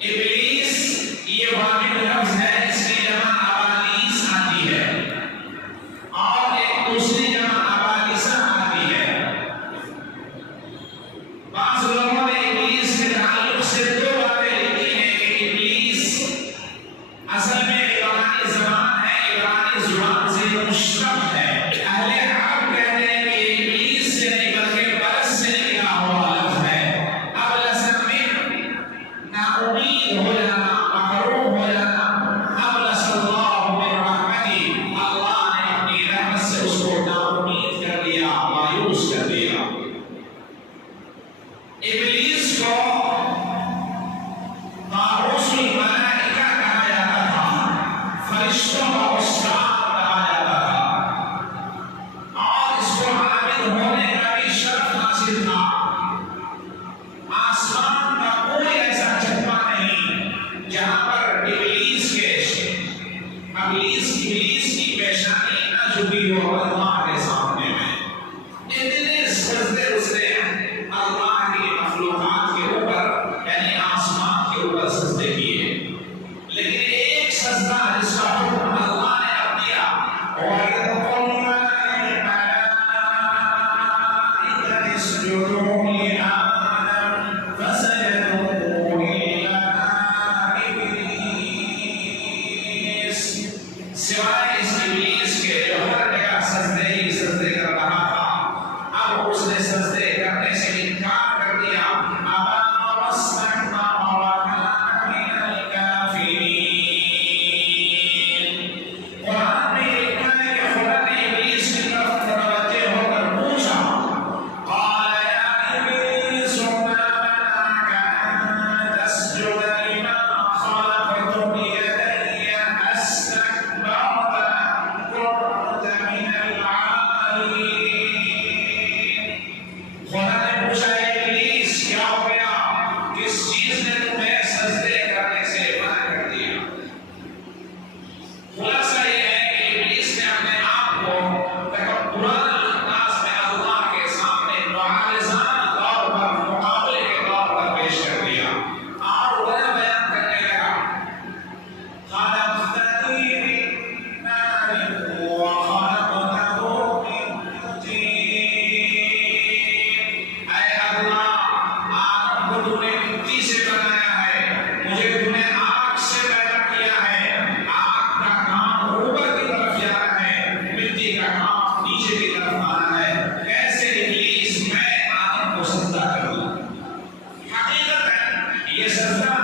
ابلیس یہ واحد لفظ ہے، اس میں جمع ابالیس آتی ہے اور ایک دوسری جمع ابالیسہ آتی ہے۔ بعض لوگوں نے ابلیس کے تعلق سے دو باتیں لکھی ہیں کہ ابلیس اصل میں عبرانی زبان ہے، عبرانی زبان سے مشتق ہے۔ اہل عرب کہتے ہیں کہ ابلیس سے نہیں بلکہ برس سے نکلا ہوا لفظ ہے۔ ابلس من نا امید ہو جانا، محروم ہو جانا۔ ابلس اللہ من رحمتی، اللہ نے اپنی رحمت سے اس کو نا امید کر دیا، مایوس کر دیا۔ ابلیس کو طاغوت الملائکہ کہا جاتا تھا، فرشتوں کا استاد کہا جاتا تھا، اور اس کو عابد ہونے کا بھی شرف حاصل تھا۔ آسمان کا کوئی ایسا چکمہ نہیں جہاں پر ابلیس کی پیشانی نہ جھکی ہو اللہ کے سامنے میں۔ اتنے سجدے اس نے اللہ کی مخلوقات کے اوپر یعنی آسمان کے اوپر سجدے کیے، لیکن ایک سجدہ جس کا حکم اللہ نے اب دیا، وَإِذْ قُلْنَا لِلْمَلَائِكَةِ اسْجُدُوا لِآدَمَ فَسَجَدُوا إِلَّا إِبْلِيسَ، سوائے اس ابلیس کے جو ہر جگہ سجدے ہی سجدے کر رہا تھا، اب اس نے سجدے کرنے سے انکار کر دیا۔ أَبَى وَاسْتَكْبَرَ وَكَانَ مِنَ الْكَافِرِينَ۔ قرآن میں لکھا ہے کہ خدا نے ابلیس کی طرف متوجہ ہو کر پوچھا، قَالَ يَا إِبْلِيسُ مَا مَنَعَكَ أَن تَسْجُدَ لِمَا خَلَقْتُ بِيَدَيَّ أَسْتَكْبَرْتَ أَمْ كُنتَ مِنَ الْعَالِينَ۔ خدا نے پوچھا، ابلیس کیا ہو گیا، کس چیز نے تمہیں سجدے کرنے سے منع کر دیا؟ خلاصہ یہ ہے کہ ابلیس نے اپنے آپ کو تکبرانہ انداز میں اللہ کے سامنے معاجزانہ طور پر، مقابلے کے طور پر پیش کر دیا اور وجہ بیان کرنے لگا، خلقتنی من نار وخلقته من طین۔ اے اللہ، آدم کو تو نے مٹی سے بنایا ہے، مجھے تو نے آگ سے پیدا کیا ہے۔ آگ کا کام اوپر کی طرف جانا ہے، مٹی کا کام نیچے کی طرف آنا ہے۔ کیسے ابلیس میں آدم کو سجدہ کر دوں؟ حقیقت ہے یہ سجدہ